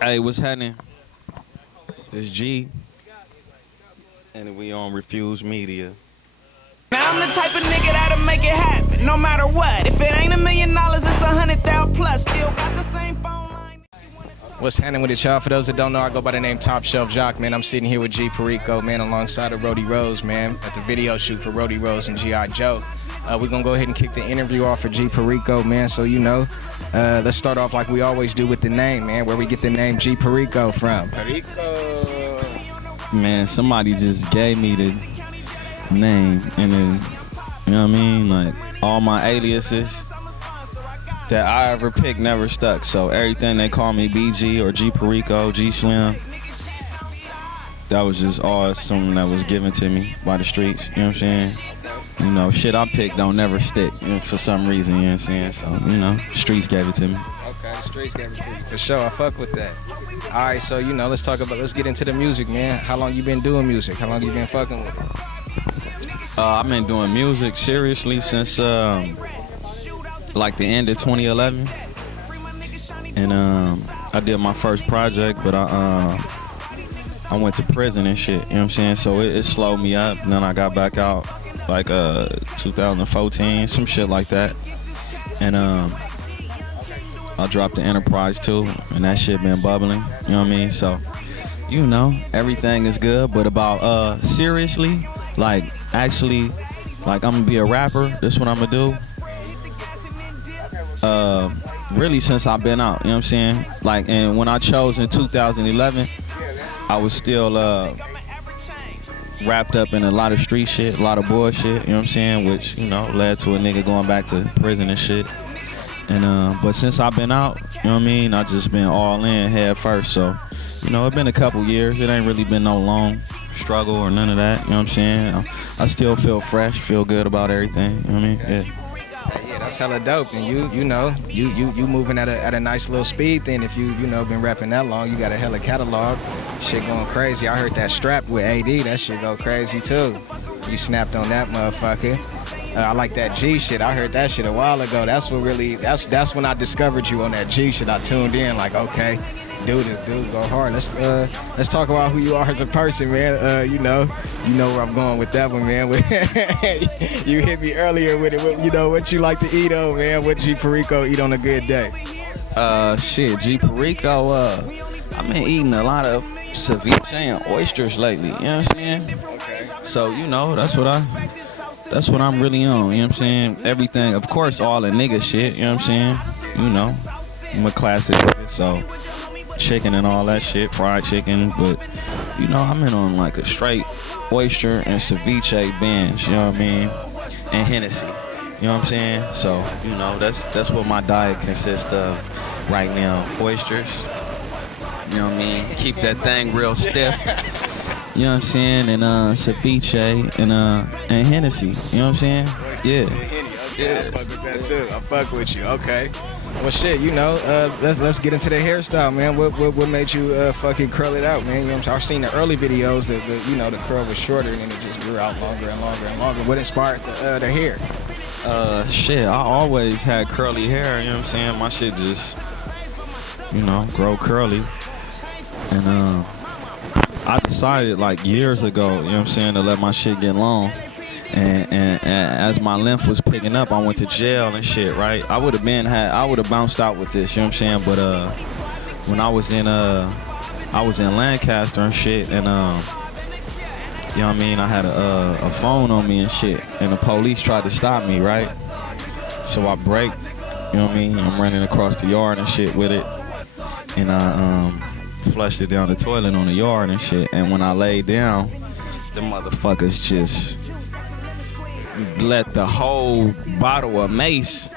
Hey, what's happening? This G, and we on Refuse Media. Now I'm the type of nigga that'll make it happen, no matter what. If it ain't $1,000,000, it's 100,000 plus. Still got the same phone line. What's happening with it, y'all? For those that don't know, I go by the name Top Shelf Jock, man. I'm sitting here with G Perico, man, alongside of Rody Rose, man, at the video shoot for Rody Rose and G.I. Joe. We're going to go ahead and kick the interview off for G Perico, man. So, let's start off like we always do with the name, man, where we get the name G Perico from. Perico. Man, somebody just gave me the name, and then, you know what I mean? Like, all my aliases that I ever picked never stuck. So everything they call me BG or G Perico, G Slim, that was just all something that was given to me by the streets, you know what I'm saying? You know, shit I picked don't never stick, you know, for some reason, you know what I'm saying? So, streets gave it to me. Okay, the streets gave it to you. For sure, I fuck with that. All right, so, let's get into the music, man. How long you been doing music? How long you been fucking with it? I've been doing music seriously since like the end of 2011, and I did my first project, but I went to prison and shit, you know what I'm saying? So it slowed me up, and then I got back out like 2014, some shit like that, and I dropped the Enterprise too, and that shit been bubbling, you know what I mean? So everything is good, but about seriously, like actually, like I'm gonna be a rapper, this what I'm gonna do, really since I've been out, you know what I'm saying? Like, and when I chose in 2011, I was still wrapped up in a lot of street shit, a lot of bullshit, you know what I'm saying, which, led to a nigga going back to prison and shit. And but since I've been out, you know what I mean, I just been all in head first. So, it's been a couple years. It ain't really been no long struggle or none of that, you know what I'm saying? I still feel fresh, feel good about everything, you know what I mean? Yeah. Yeah, that's hella dope, and you moving at a nice little speed. Then if you been rapping that long, you got a hella catalog, shit going crazy. I heard that strap with AD, that shit go crazy too. You snapped on that motherfucker. I like that G shit. I heard that shit a while ago. That's when I discovered you on that G shit. I tuned in like, okay, dude go hard. Let's talk about who you are as a person, man. You know where I'm going with that one, man. You hit me earlier with it. What you like to eat on, man. What G Perico eat on a good day? Shit, G Perico, I've been eating a lot of ceviche and oysters lately, you know what I'm saying? Okay. So, that's what I'm really on, you know what I'm saying? Everything, of course, all the nigga shit, you know what I'm saying? I'm a classic with it, so chicken and all that shit, fried chicken, but I'm in on like a straight oyster and ceviche binge, you know what I mean? And Hennessy, you know what I'm saying? So, that's what my diet consists of right now. Oysters, you know what I mean? Keep that thing real stiff. You know what I'm saying? And ceviche and Hennessy. You know what I'm saying? Yeah. Okay, I fuck with that too. I fuck with you. Okay. Well, shit. Let's get into the hairstyle, man. What made you fucking curl it out, man? You know what I'm saying? I've seen the early videos that the curl was shorter and then it just grew out longer and longer and longer. What inspired the hair? Shit. I always had curly hair. You know what I'm saying? My shit just grow curly, and I decided like years ago, you know what I'm saying, to let my shit get long. And as my length was picking up, I went to jail and shit, right? I would have bounced out with this, you know what I'm saying? But when I was in Lancaster and shit, and you know what I mean, I had a phone on me and shit, and the police tried to stop me, right? So I break, you know what I mean? I'm running across the yard and shit with it, and I flushed it down the toilet on the yard and shit. And when I laid down, the motherfuckers just let the whole bottle of mace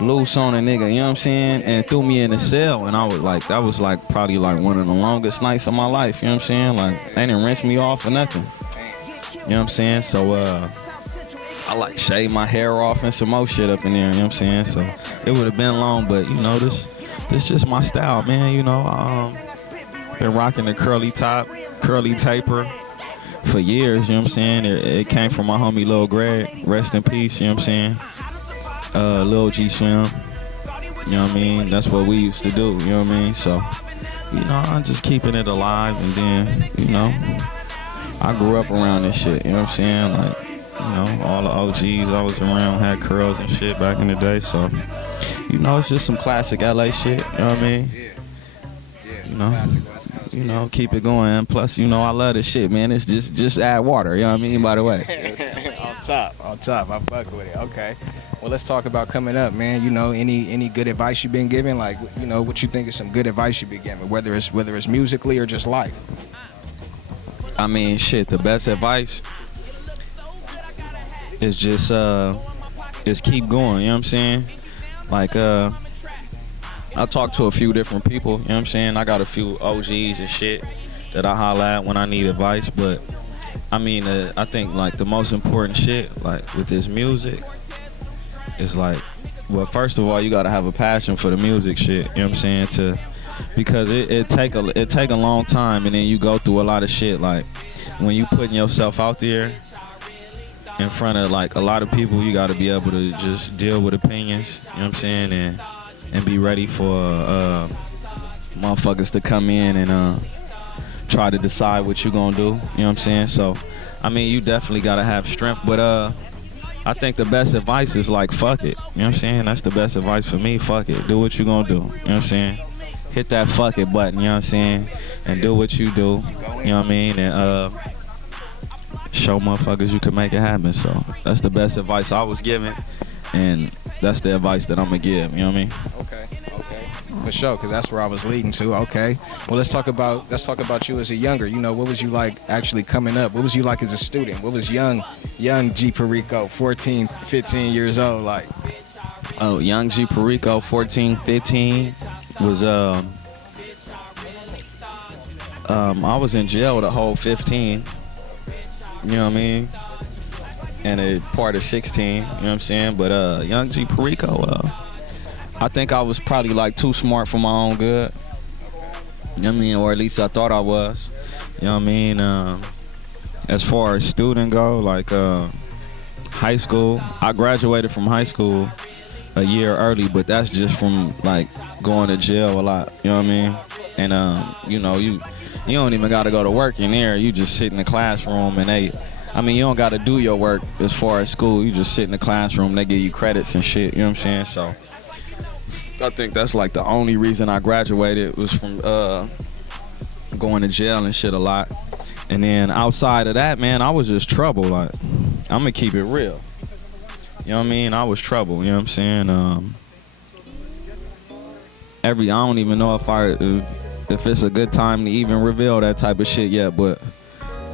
loose on a nigga, you know what I'm saying? And threw me in the cell. And I was like, that was like probably like one of the longest nights of my life, you know what I'm saying? Like, they didn't rinse me off or nothing. You know what I'm saying? So I like shaved my hair off and some more shit up in there, you know what I'm saying? So it would have been long, but this just my style, man, been rocking the curly top, curly taper for years, you know what I'm saying? It came from my homie Lil Greg, rest in peace, you know what I'm saying? Lil G Slim, you know what I mean? That's what we used to do, you know what I mean? So, I'm just keeping it alive. And then, I grew up around this shit, you know what I'm saying? Like, all the OGs I was around had curls and shit back in the day. So, it's just some classic LA shit, you know what I mean? Keep it going. And plus, I love this shit, man. It's just add water, you know what I mean, by the way. On top. I fuck with it. Okay. Well, let's talk about coming up, man. Any good advice you've been given? Like, what you think is some good advice you've been given, whether it's musically or just life? I mean, shit, the best advice is just keep going, you know what I'm saying? Like, I talked to a few different people, you know what I'm saying? I got a few OGs and shit that I holler at when I need advice, but I mean, I think like the most important shit, like with this music, is like, well, first of all, you gotta have a passion for the music shit, you know what I'm saying? Because it take a long time, and then you go through a lot of shit. Like when you putting yourself out there in front of like a lot of people, you gotta be able to just deal with opinions, you know what I'm saying, and be ready for motherfuckers to come in and try to decide what you gonna do, you know what I'm saying? So, I mean, you definitely gotta have strength, but I think the best advice is like, fuck it, you know what I'm saying? That's the best advice for me, fuck it, do what you gonna do, you know what I'm saying? Hit that fuck it button, you know what I'm saying? And do what you do, you know what I mean? And show motherfuckers you can make it happen. So that's the best advice I was given, and that's the advice that I'm gonna give, you know what I mean? Okay. For sure, because that's where I was leading to. Okay. Well, let's talk about you as a younger. What was you like actually coming up? What was you like as a student? What was young G Perico, 14, 15 years old like? Oh, young G Perico, 14, 15, was I was in jail the whole 15. You know what I mean? And a part of 16, you know what I'm saying? But young G Perico, I think I was probably like too smart for my own good. You know what I mean? Or at least I thought I was. You know what I mean? As far as student go, like high school, I graduated from high school a year early, but that's just from like going to jail a lot. You know what I mean? And you don't even gotta go to work in there. You just sit in the classroom and you don't gotta do your work as far as school. You just sit in the classroom, they give you credits and shit, you know what I'm saying? So I think that's like the only reason I graduated was from going to jail and shit a lot. And then outside of that, man, I was just trouble. Like, I'm gonna keep it real. You know what I mean? I was trouble, you know what I'm saying? I don't even know if it's a good time to even reveal that type of shit yet, but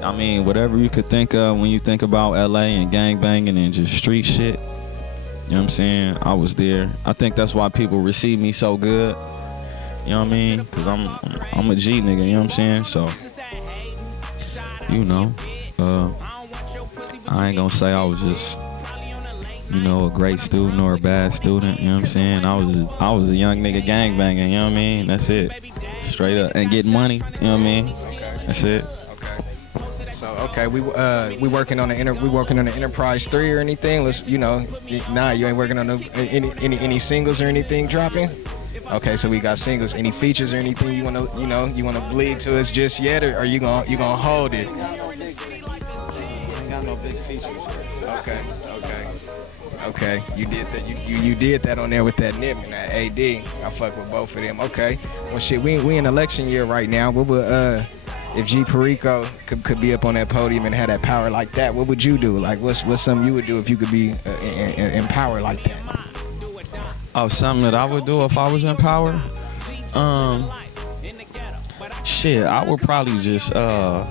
I mean, whatever you could think of when you think about LA and gangbanging and just street shit, you know what I'm saying? I was there. I think that's why people receive me so good. You know what I mean? Because I'm a G nigga, you know what I'm saying? So, I ain't gonna say I was just, a great student or a bad student, you know what I'm saying? I was a young nigga gangbanging, you know what I mean? That's it. Straight up. And getting money, you know what I mean? That's it. So we working on the Enterprise 3 or anything? You ain't working on any singles or anything dropping? Okay, so we got singles. Any features or anything you wanna bleed to us just yet, or are you gonna hold it? Ain't got no big features. Okay. You did that. You did that on there with that Nip and that AD. I fuck with both of them. Okay. Well, shit, we in election year right now. What would if G Perico could be up on that podium and have that power like that, what would you do? Like, what's something you would do if you could be in power like that? Oh, something that I would do if I was in power? Shit, I would probably just I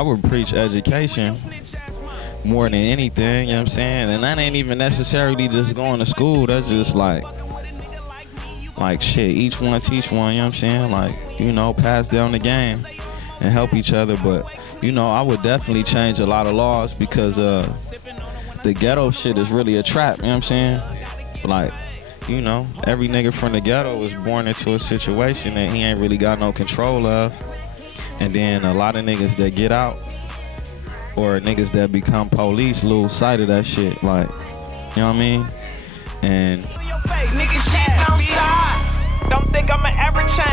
would preach education more than anything, you know what I'm saying? And that ain't even necessarily just going to school. That's just like shit, each one teach one, you know what I'm saying? Like, pass down the game and help each other. But, I would definitely change a lot of laws because the ghetto shit is really a trap, you know what I'm saying? Like, every nigga from the ghetto was born into a situation that he ain't really got no control of. And then a lot of niggas that get out or niggas that become police lose sight of that shit. Like, you know what I mean? And nigga, shit don't stop. Don't think I'm an average chain.